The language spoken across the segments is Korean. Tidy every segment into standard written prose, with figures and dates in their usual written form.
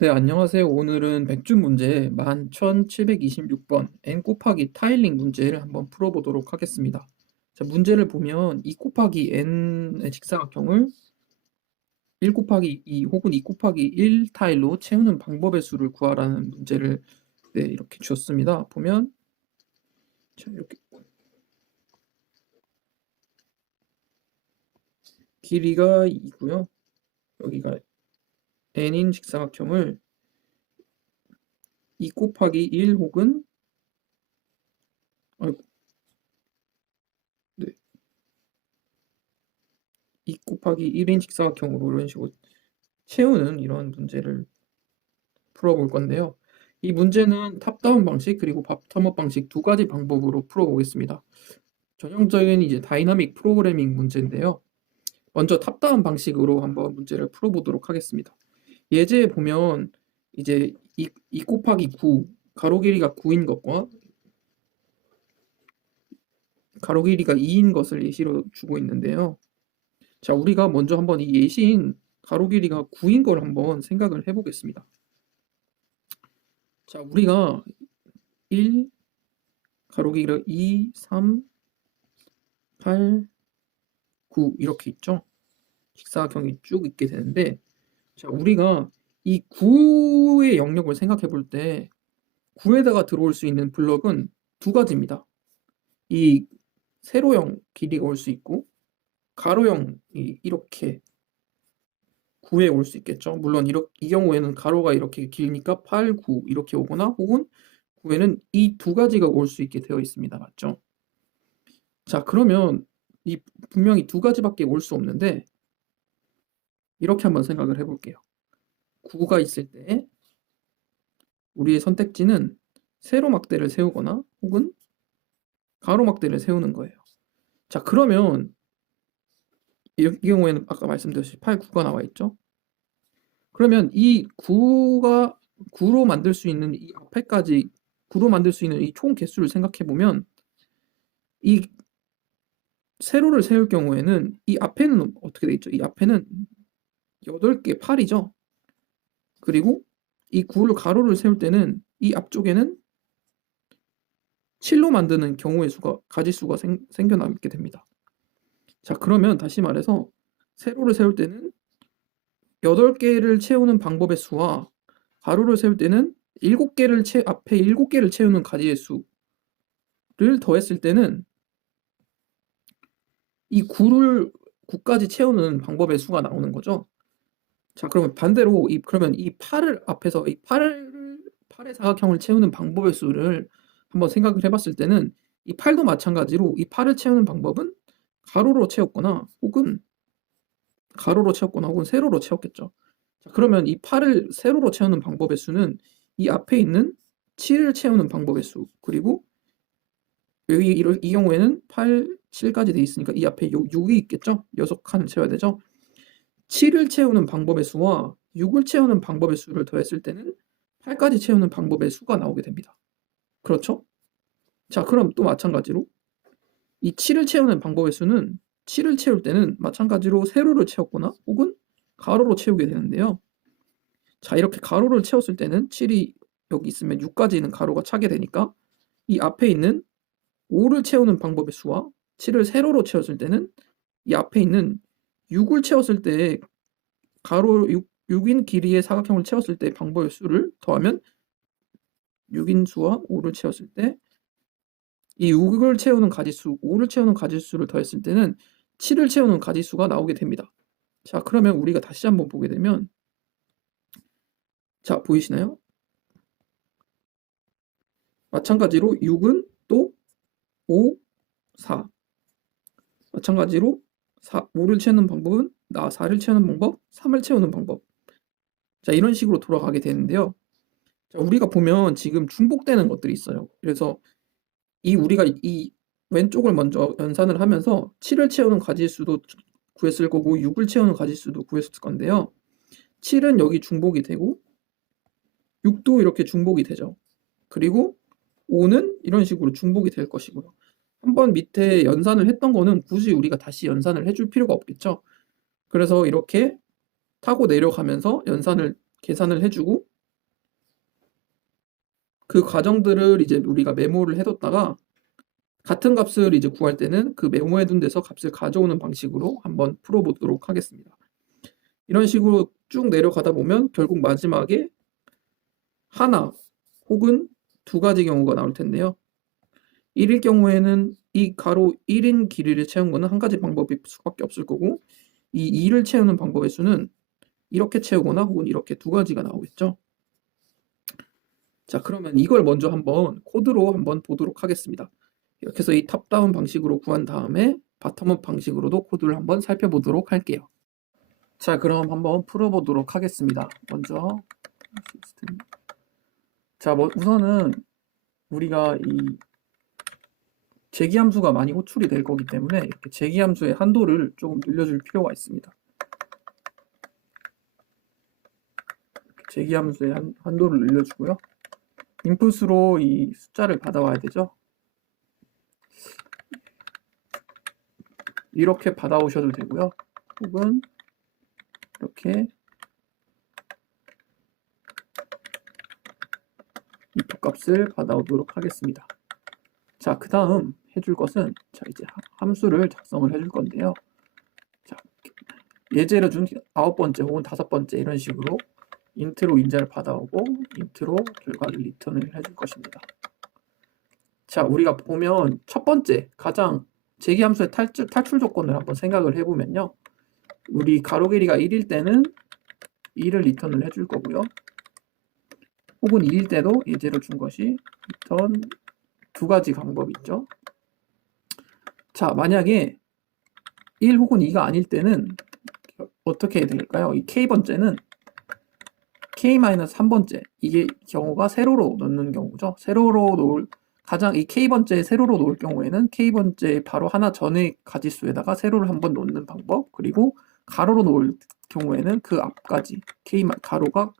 네, 안녕하세요. 오늘은 백주 문제 11726번 n 곱하기 타일링 문제를 한번 풀어보도록 하겠습니다. 자, 문제를 보면 2 곱하기 n의 직사각형을 1 곱하기 2 혹은 2 곱하기 1 타일로 채우는 방법의 수를 구하라는 문제를 이렇게 주었습니다. 보면 자, 이렇게 길이가 2고요. 여기가 n인 직사각형을 2 곱하기 1 혹은 아이고, 네, 2 곱하기 1인 직사각형으로 이런 식으로 채우는 이런 문제를 풀어볼 건데요. 이 문제는 탑다운 방식 그리고 바텀업 방식 두 가지 방법으로 풀어보겠습니다. 전형적인 이제 다이나믹 프로그래밍 문제인데요. 먼저 탑다운 방식으로 한번 문제를 풀어보도록 하겠습니다. 예제에 보면 이제 2 곱하기 9 가로 길이가 9인 것과 가로 길이가 2인 것을 예시로 주고 있는데요. 자, 우리가 먼저 한번 이 예시인 가로 길이가 9인 걸 한번 생각을 해보겠습니다. 자, 우리가 1 가로 길이가 2, 3, 8, 9 이렇게 있죠. 직사각형이 쭉 있게 되는데, 자, 우리가 이 9의 영역을 생각해 볼 때 9에다가 들어올 수 있는 블럭은 두 가지입니다. 이 세로형 길이가 올 수 있고 가로형이 이렇게 9에 올 수 있겠죠. 물론 이 경우에는 가로가 이렇게 길니까 8, 9 이렇게 오거나 혹은 9에는 이 두 가지가 올 수 있게 되어 있습니다. 맞죠? 자, 그러면 이 분명히 두 가지밖에 올 수 없는데 이렇게 한번 생각을 해볼게요. 9가 있을 때 우리의 선택지는 세로막대를 세우거나 혹은 가로막대를 세우는 거예요. 자, 그러면 이 경우에는 아까 말씀드렸듯이 8, 9가 나와 있죠. 그러면 이 9로 만들 수 있는 이 앞에까지 9로 만들 수 있는 이 총 개수를 생각해 보면 이 세로를 세울 경우에는 이 앞에는 어떻게 돼 있죠? 이 앞에는 8개 8이죠. 그리고 이 9를 가로를 세울 때는 이 앞쪽에는 7로 만드는 경우의 수가 가지수가 생겨나게 됩니다. 자, 그러면 다시 말해서 세로를 세울 때는 8개를 채우는 방법의 수와 가로를 세울 때는 앞에 7개를 채우는 가지의 수를 더했을 때는 이 9까지 채우는 방법의 수가 나오는 거죠. 자, 그러면 반대로 그러면 이 8을 앞에서 이 8의 사각형을 채우는 방법의 수를 한번 생각을 해봤을 때는 이 8도 마찬가지로 이 8을 채우는 방법은 가로로 채웠거나 혹은 세로로 채웠겠죠. 자, 그러면 이 8을 세로로 채우는 방법의 수는 이 앞에 있는 7을 채우는 방법의 수 그리고 여기 이 경우에는 8, 7까지 돼 있으니까 이 앞에 6이 있겠죠. 6칸을 채워야 되죠. 7을 채우는 방법의 수와 6을 채우는 방법의 수를 더했을 때는 8까지 채우는 방법의 수가 나오게 됩니다. 그렇죠? 자, 그럼 또 마찬가지로 이 7을 채우는 방법의 수는 7을 채울 때는 마찬가지로 세로를 채웠거나 혹은 가로로 채우게 되는데요. 자, 이렇게 가로를 채웠을 때는 7이 여기 있으면 6까지는 가로가 차게 되니까 이 앞에 있는 5를 채우는 방법의 수와 7을 세로로 채웠을 때는 이 앞에 있는 6을 채웠을 때 가로 6인 길이의 사각형을 채웠을 때 방법의 수를 더하면 6인 수와 5를 채웠을 때 이 6을 채우는 가지수, 5를 채우는 가지수를 더했을 때는 7을 채우는 가지수가 나오게 됩니다. 자, 그러면 우리가 다시 한번 보게 되면 자, 보이시나요? 마찬가지로 6은 또 5, 4 마찬가지로 5를 채우는 방법은 4를 채우는 방법, 3을 채우는 방법. 자, 이런 식으로 돌아가게 되는데요. 자, 우리가 보면 지금 중복되는 것들이 있어요. 그래서 우리가 이 왼쪽을 먼저 연산을 하면서 7을 채우는 가지수도 구했을 거고 6을 채우는 가지수도 구했을 건데요. 7은 여기 중복이 되고 6도 이렇게 중복이 되죠. 그리고 5는 이런 식으로 중복이 될 것이고요. 한번 밑에 연산을 했던 거는 굳이 우리가 다시 연산을 해줄 필요가 없겠죠. 그래서 이렇게 타고 내려가면서 연산을 계산을 해주고 그 과정들을 이제 우리가 메모를 해뒀다가 같은 값을 이제 구할 때는 그 메모해둔 데서 값을 가져오는 방식으로 한번 풀어보도록 하겠습니다. 이런 식으로 쭉 내려가다 보면 결국 마지막에 하나 혹은 두 가지 경우가 나올 텐데요. 1일 경우에는 이 가로 1인 길이를 채운 거는 한 가지 방법일 수밖에 없을 거고, 이 2를 채우는 방법의 수는 이렇게 채우거나 혹은 이렇게 두 가지가 나오겠죠. 자, 그러면 이걸 먼저 한번 코드로 한번 보도록 하겠습니다. 이렇게 해서 이 탑다운 방식으로 구한 다음에 바텀업 방식으로도 코드를 한번 살펴보도록 할게요. 자, 그럼 한번 풀어보도록 하겠습니다. 먼저 자, 우선은 우리가 이 제기함수가 많이 호출이 될 거기 때문에 이렇게 제기함수의 한도를 조금 늘려줄 필요가 있습니다. 제기함수의 한도를 늘려주고요. 인풋으로 이 숫자를 받아와야 되죠. 이렇게 받아오셔도 되고요. 혹은 이렇게 인풋 값을 받아오도록 하겠습니다. 자, 그 다음 해줄 것은 자 이제 함수를 작성을 해줄 건데요. 자, 예제를 준 9번째 혹은 5번째 이런 식으로 인트로 인자를 받아오고 인트로 결과를 리턴을 해줄 것입니다. 자, 우리가 보면 첫 번째 가장 제기함수의 탈출 조건을 한번 생각을 해보면요. 우리 가로 길이가 1일 때는 2를 리턴을 해줄 거고요. 혹은 2일 때도 예제로 준 것이 리턴 두 가지 방법이 있죠. 자, 만약에 1 혹은 2가 아닐 때는 어떻게 될까요? 이 K번째는 K-3번째 이게 경우가 세로로 넣는 경우죠. 세로로 놓을 가장 이 K번째 세로로 놓을 경우에는 K번째 바로 하나 전의 가지수에다가 세로를 한번 놓는 방법, 그리고 가로로 놓을 경우에는 그 앞까지 가로가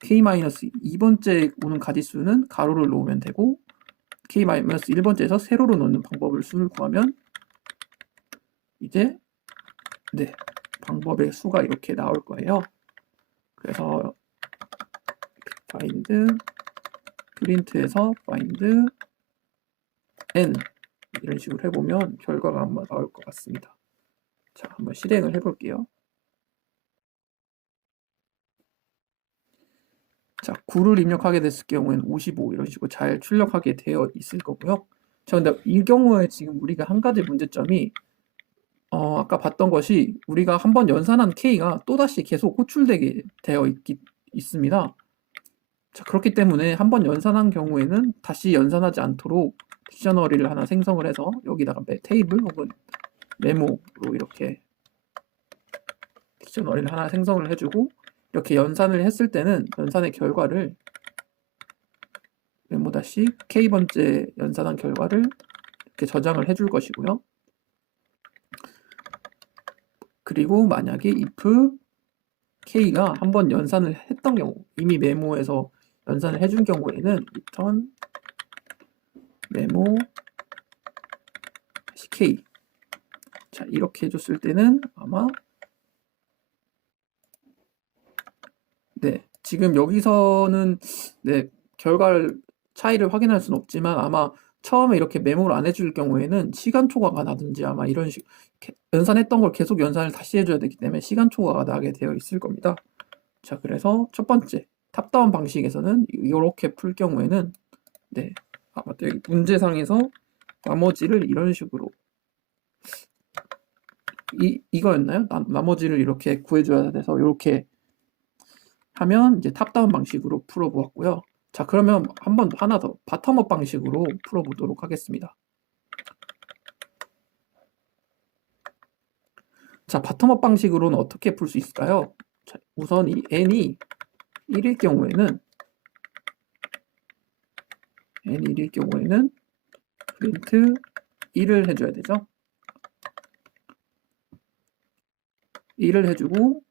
K-2번째 오는 가지수는 가로를 놓으면 되고 K-1번째에서 세로로 놓는 방법을 수를 구하면 이제 네, 방법의 수가 이렇게 나올 거예요. 그래서 find 프린트에서 find n 이런 식으로 해보면 결과가 한번 나올 것 같습니다. 자, 한번 실행을 해볼게요. 자, 9를 입력하게 됐을 경우에는 55 이런 식으로 잘 출력하게 되어 있을 거고요. 자, 근데 이 경우에 지금 우리가 한 가지 문제점이 아까 봤던 것이 우리가 한번 연산한 K가 또다시 계속 호출되게 되어 있습니다. 자, 그렇기 때문에 한번 연산한 경우에는 다시 연산하지 않도록 딕셔너리를 하나 생성을 해서 여기다가 테이블 혹은 메모로 이렇게 딕셔너리를 하나 생성을 해주고 이렇게 연산을 했을 때는 연산의 결과를 메모 다시 K번째 연산한 결과를 이렇게 저장을 해줄 것이고요. 그리고 만약에 if K가 한번 연산을 했던 경우, 이미 메모에서 연산을 해준 경우에는 return 메모 K. 자, 이렇게 해줬을 때는 아마 네, 지금 여기서는 네, 결과를 차이를 확인할 수는 없지만 아마 처음에 이렇게 메모를 안 해줄 경우에는 시간 초과가 나든지 아마 이런 식 연산했던 걸 계속 연산을 다시 해줘야 되기 때문에 시간 초과가 나게 되어 있을 겁니다. 자, 그래서 첫 번째 탑다운 방식에서는 이렇게 풀 경우에는 네, 맞다, 여기 문제상에서 나머지를 이런 식으로 이거였나요? 나머지를 이렇게 구해줘야 돼서 이렇게 하면 이제 탑다운 방식으로 풀어보았고요. 자, 그러면 한번 하나 더 바텀업 방식으로 풀어보도록 하겠습니다. 자, 바텀업 방식으로는 어떻게 풀 수 있을까요? 자, 우선 이 n이 1일 경우에는 프린트 1을 해줘야 되죠. 1을 해주고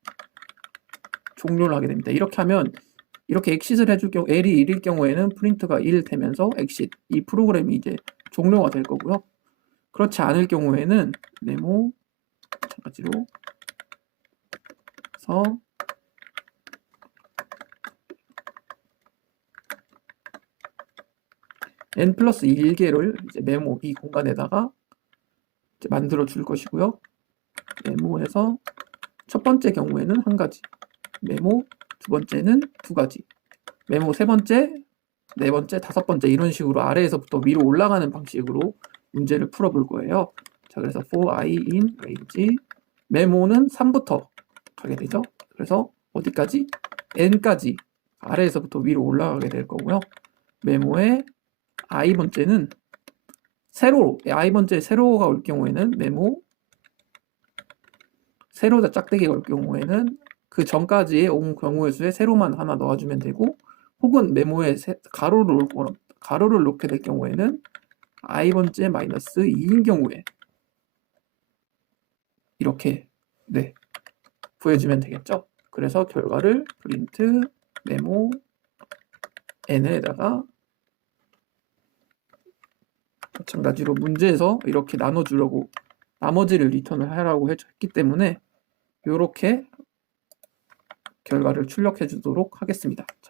종료를 하게 됩니다. 이렇게 하면 이렇게 엑싯을 해줄 경우 L이 1일 경우에는 프린트가 1 되면서 엑싯 이 프로그램이 이제 종료가 될 거고요. 그렇지 않을 경우에는 네모 마찬가지로 해서 n 플러스 1개를 이제 메모 이 공간에다가 이제 만들어 줄 것이고요. 메모에서 첫 번째 경우에는 한 가지, 메모 두 번째는 두 가지, 메모 세 번째, 네 번째, 다섯 번째 이런 식으로 아래에서부터 위로 올라가는 방식으로 문제를 풀어볼 거예요. 자, 그래서 for I in range 메모는 3부터 가게 되죠. 그래서 어디까지? n까지 아래에서부터 위로 올라가게 될 거고요. 메모의 I 번째는 세로, I 번째 세로가 올 경우에는 메모 세로자 짝대기가 올 경우에는 그 전까지의 온 경우의 수에 세로만 하나 넣어주면 되고, 혹은 메모에 가로를 놓게 될 경우에는 I 번째 마이너스 2인 경우에 이렇게 네 구해주면 되겠죠. 그래서 결과를 프린트 메모 n에다가 마찬가지로 문제에서 이렇게 나눠주려고 나머지를 리턴을 하라고 했기 때문에 이렇게 결과를 출력해 주도록 하겠습니다.